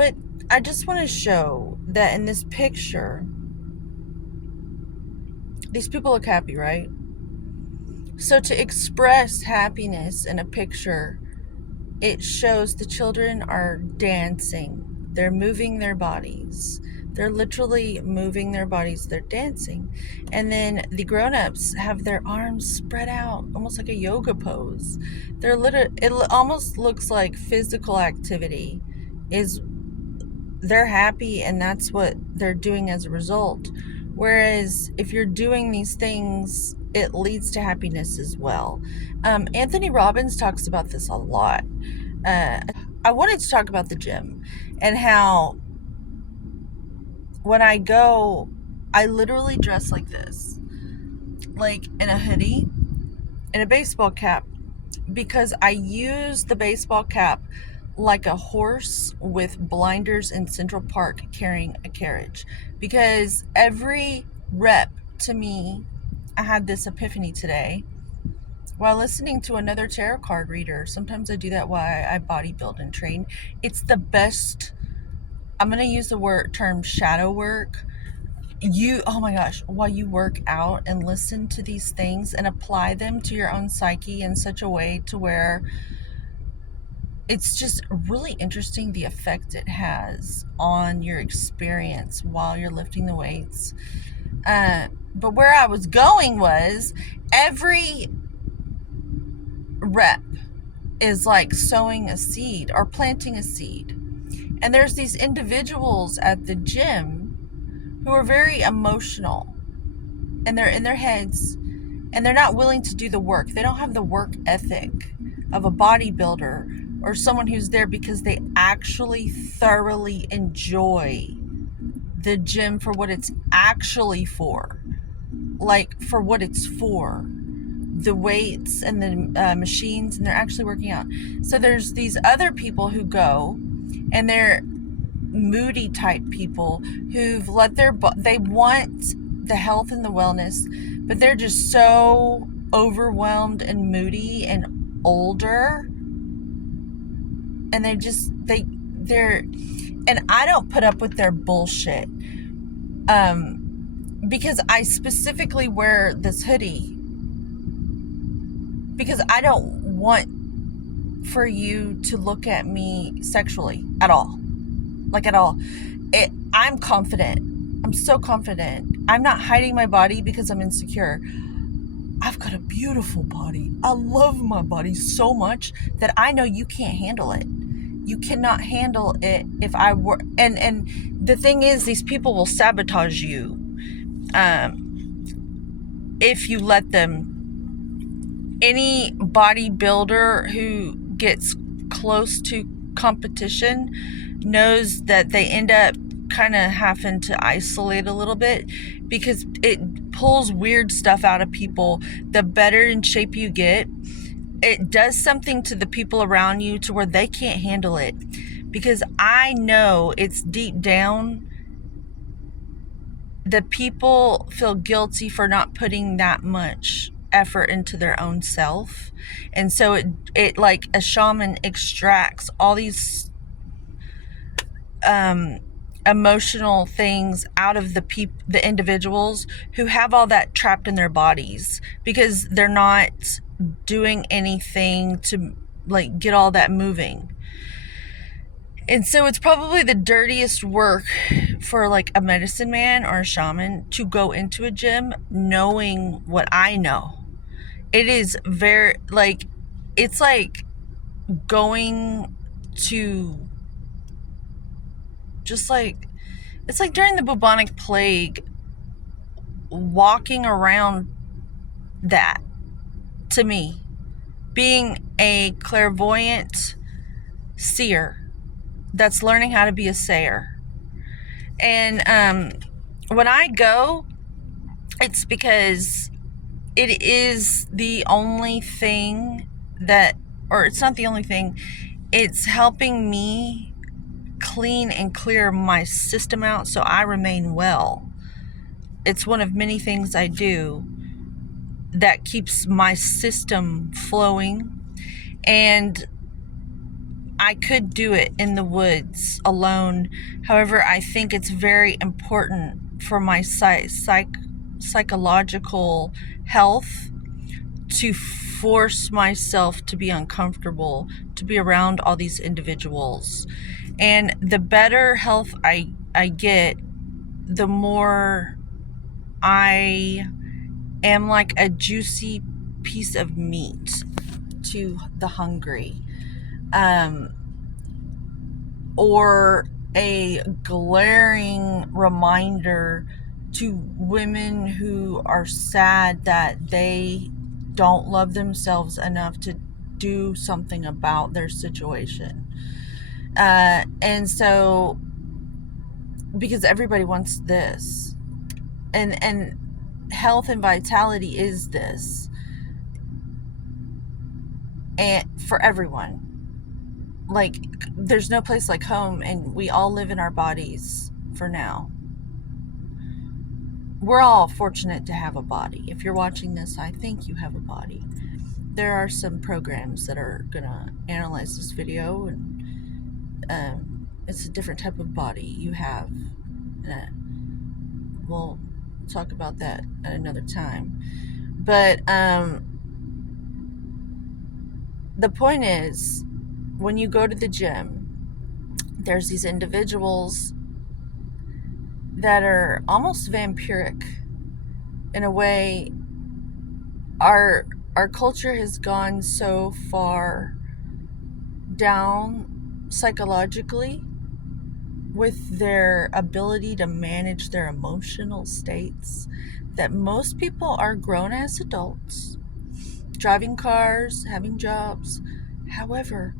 But I just want to show that in this picture, these people look happy, right? So to express happiness in a picture, it shows the children are dancing. They're moving their bodies. They're literally moving their bodies. They're dancing. And then the grown-ups have their arms spread out, almost like a yoga pose. It almost looks like physical activity is they're happy, and that's what they're doing as a result. Whereas if you're doing these things, it leads to happiness as well. Anthony Robbins talks about this a lot. I wanted to talk about the gym and how when I go, I literally dress like this, like in a hoodie and a baseball cap, because I use the baseball cap like a horse with blinders in Central Park carrying a carriage. Because every rep, to me, I had this epiphany today while listening to another tarot card reader. Sometimes I do that while I bodybuild and train. It's the best. I'm going to use the term shadow work. Oh my gosh, while you work out and listen to these things and apply them to your own psyche in such a way to where it's just really interesting the effect it has on your experience while you're lifting the weights. But where I was going was every rep is like sowing a seed or planting a seed. And there's these individuals at the gym who are very emotional, and they're in their heads, and they're not willing to do the work. They don't have the work ethic of a bodybuilder or someone who's there because they actually thoroughly enjoy the gym for what it's actually for. Like, for what it's for. The weights and the machines, and they're actually working out. So there's these other people who go, and they're moody type people who've let they want the health and the wellness, but they're just so overwhelmed and moody and older, and they're and I don't put up with their bullshit, because I specifically wear this hoodie because I don't want for you to look at me sexually at all. Like, at all. I'm confident. I'm so confident. I'm not hiding my body because I'm insecure. I've got a beautiful body. I love my body so much that I know you can't handle it. You cannot handle it if I were. And the thing is, these people will sabotage you if you let them. Any bodybuilder who gets close to competition knows that they end up kind of having to isolate a little bit, because it pulls weird stuff out of people. The better in shape you get, it does something to the people around you to where they can't handle it, because I know it's deep down the people feel guilty for not putting that much effort into their own self. And so it like a shaman extracts all these emotional things out of the individuals who have all that trapped in their bodies, because they're not doing anything to like get all that moving. And so it's probably the dirtiest work for like a medicine man or a shaman to go into a gym knowing what I know. It is very, like, it's like going to just like, it's like during the bubonic plague, walking around that, to me, being a clairvoyant seer that's learning how to be a sayer. And when I go, it's because it is the only thing or it's not the only thing, it's helping me clean and clear my system out so I remain well. It's one of many things I do that keeps my system flowing. And I could do it in the woods alone. However, I think it's very important for my psychological health to force myself to be uncomfortable, to be around all these individuals. And the better health I get, the more I am like a juicy piece of meat to the hungry, or a glaring reminder to women who are sad that they don't love themselves enough to do something about their situation. And so, because everybody wants this, and health and vitality is this, and for everyone. Like, there's no place like home, and we all live in our bodies for now. We're all fortunate to have a body. If you're watching this, I think you have a body. There are some programs that are gonna analyze this video, and it's a different type of body you have. We'll talk about that at another time. But the point is, when you go to the gym, there's these individuals that are almost vampiric in a way. Our culture has gone so far down psychologically with their ability to manage their emotional states that most people are grown as adults, driving cars, having jobs. However,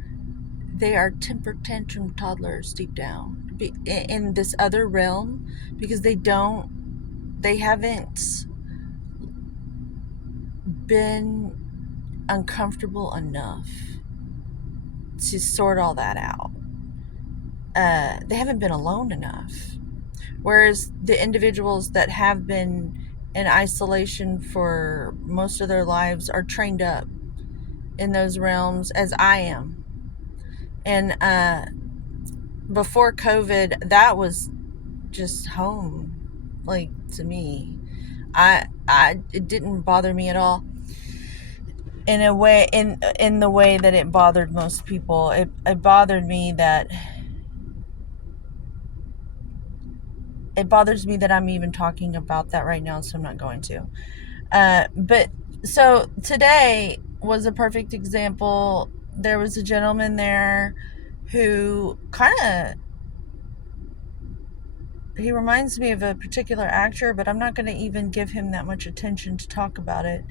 they are temper tantrum toddlers deep down in this other realm, because they haven't been uncomfortable enough to sort all that out. They haven't been alone enough. Whereas the individuals that have been in isolation for most of their lives are trained up in those realms, as I am. And before COVID, that was just home, like, to me. It didn't bother me at all. In a way, in the way that it bothered most people, it bothered me that it bothers me that I'm even talking about that right now, so I'm not going to. But so today was a perfect example. There was a gentleman there who he reminds me of a particular actor, but I'm not going to even give him that much attention to talk about it.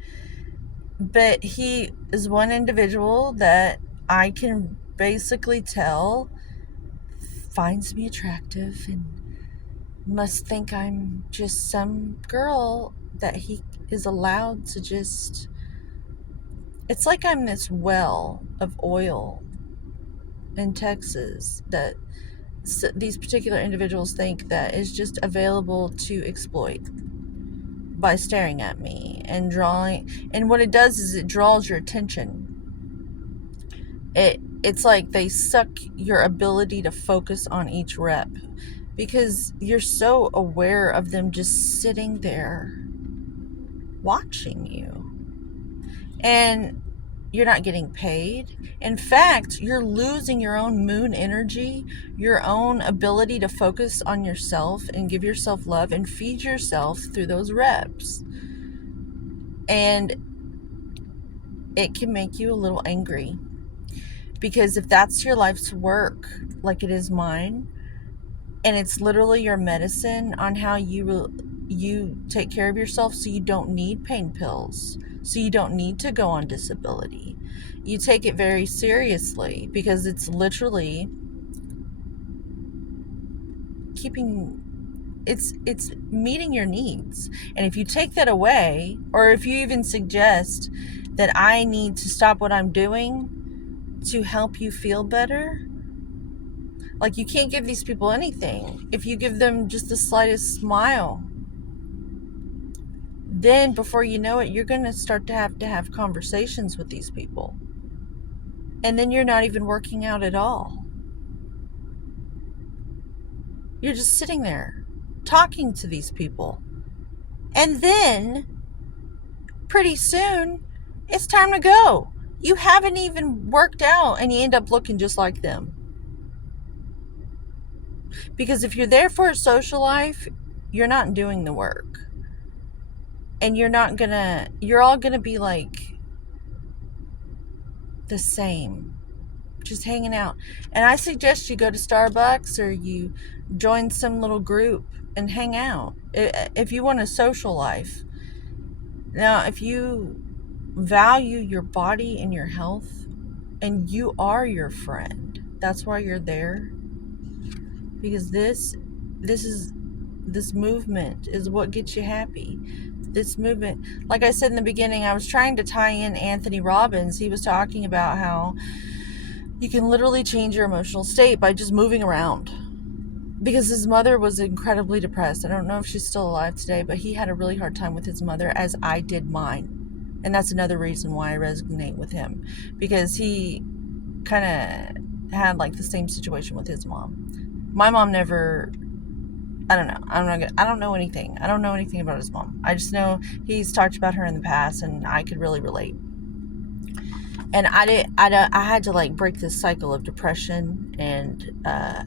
But he is one individual that I can basically tell finds me attractive and must think I'm just some girl that he is allowed to just... It's like I'm this well of oil in Texas that these particular individuals think that is just available to exploit by staring at me and drawing. And what it does is it draws your attention. It's like they suck your ability to focus on each rep, because you're so aware of them just sitting there watching you, and you're not getting paid. In fact, you're losing your own moon energy, your own ability to focus on yourself and give yourself love and feed yourself through those reps. And it can make you a little angry, because if that's your life's work, like it is mine, and it's literally your medicine on how you take care of yourself, so you don't need pain pills, so you don't need to go on disability. You take it very seriously, because it's literally it's meeting your needs. And if you take that away, or if you even suggest that I need to stop what I'm doing to help you feel better, like, you can't give these people anything. If you give them just the slightest smile, then before you know it, you're going to start to have conversations with these people. And then you're not even working out at all. You're just sitting there talking to these people. And then pretty soon it's time to go. You haven't even worked out and you end up looking just like them. Because if you're there for a social life, you're not doing the work. And you're all gonna be like the same, just hanging out. And I suggest you go to Starbucks or you join some little group and hang out if you want a social life. Now, if you value your body and your health, and you are your friend, that's why you're there. Because this movement is what gets you happy. This movement, like I said in the beginning, I was trying to tie in Anthony Robbins. He was talking about how you can literally change your emotional state by just moving around. Because his mother was incredibly depressed. I don't know if she's still alive today, but he had a really hard time with his mother, as I did mine. And that's another reason why I resonate with him. Because he kind of had like the same situation with his mom. My mom never... I don't know. I don't know anything. I don't know anything about his mom. I just know he's talked about her in the past, and I could really relate. And I had to like break this cycle of depression, and I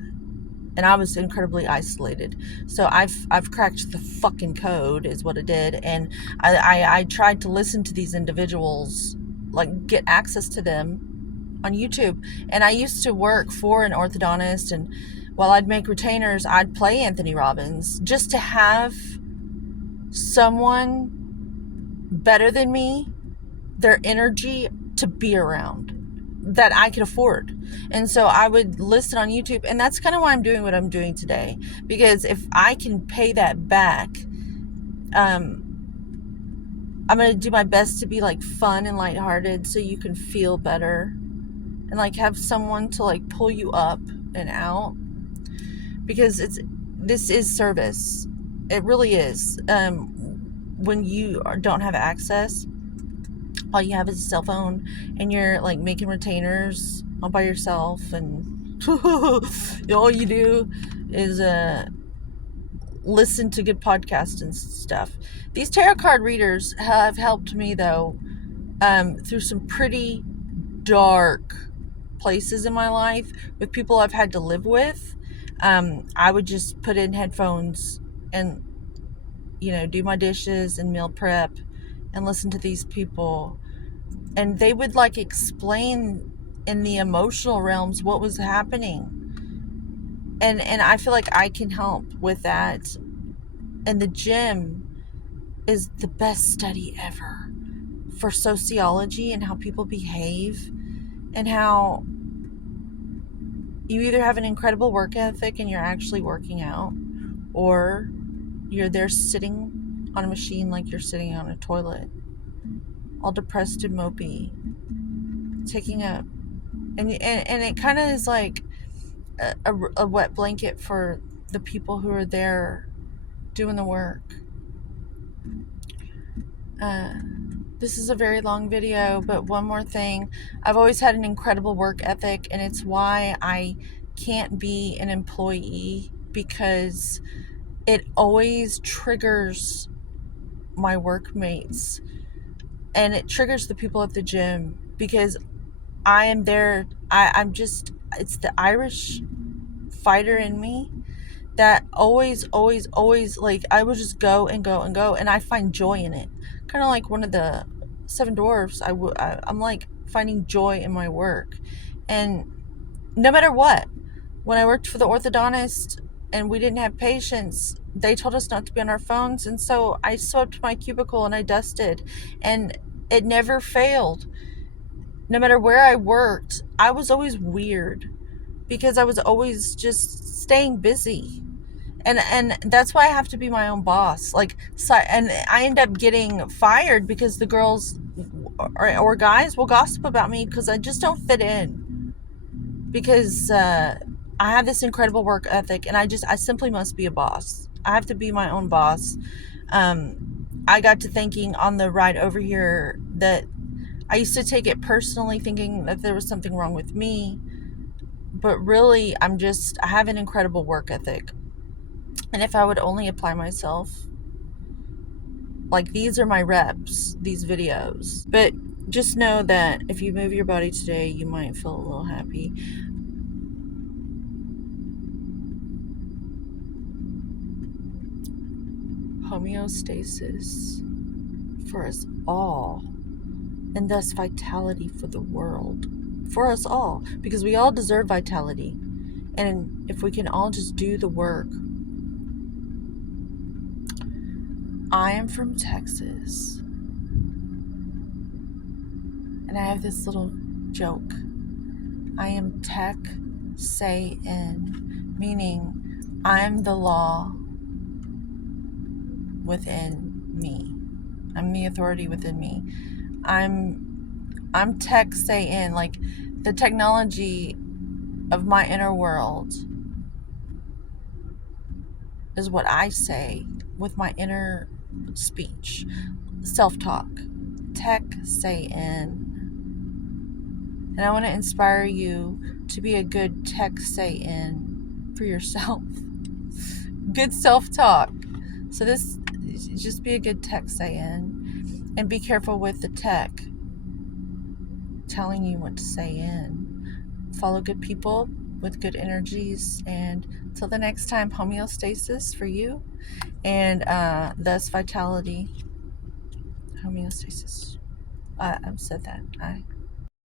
was incredibly isolated. So I've cracked the fucking code, is what it did. And I tried to listen to these individuals, like get access to them on YouTube. And I used to work for an orthodontist, and while I'd make retainers, I'd play Anthony Robbins just to have someone better than me, their energy to be around, that I could afford. And so I would listen on YouTube, and that's kind of why I'm doing what I'm doing today. Because if I can pay that back, I'm going to do my best to be like fun and lighthearted so you can feel better and like have someone to like pull you up and out. Because this is service. It really is. When you don't have access, all you have is a cell phone, and you're like making retainers all by yourself, and all you do is listen to good podcasts and stuff. These tarot card readers have helped me though, through some pretty dark places in my life with people I've had to live with. I would just put in headphones and, do my dishes and meal prep and listen to these people. And they would like explain in the emotional realms what was happening. And I feel like I can help with that. And the gym is the best study ever for sociology and how people behave, and how you either have an incredible work ethic and you're actually working out, or you're there sitting on a machine like you're sitting on a toilet, all depressed and mopey, taking up. And it kind of is like a wet blanket for the people who are there doing the work. This is a very long video, but one more thing. I've always had an incredible work ethic, and it's why I can't be an employee, because it always triggers my workmates, and it triggers the people at the gym, because I am there. It's the Irish fighter in me that always, like, I will just go and go and go, and I find joy in it. Kind of like one of the 7 dwarfs. I'm like finding joy in my work. And no matter what, when I worked for the orthodontist and we didn't have patients, they told us not to be on our phones. And so I swept my cubicle and I dusted, and it never failed. No matter where I worked, I was always weird because I was always just staying busy. And that's why I have to be my own boss. And I end up getting fired because the girls or guys will gossip about me because I just don't fit in. Because I have this incredible work ethic, and I simply must be a boss. I have to be my own boss. I got to thinking on the ride over here that I used to take it personally, thinking that there was something wrong with me. But really, I have an incredible work ethic. And if I would only apply myself, like, these are my reps, these videos. But just know that if you move your body today, you might feel a little happy. Homeostasis for us all, and thus vitality for the world. For us all, because we all deserve vitality. And if we can all just do the work. I am from Texas, and I have this little joke. I am tech say in, meaning I'm the law within me. I'm the authority within me. I'm tech say in, like the technology of my inner world is what I say with my inner speech, self-talk. Tech say in. And I want to inspire you to be a good tech say in for yourself. Good self-talk. So this, just be a good tech say in, and be careful with the tech telling you what to say in. Follow good people with good energies, and till the next time, homeostasis for you, and thus vitality. Homeostasis. I've said that.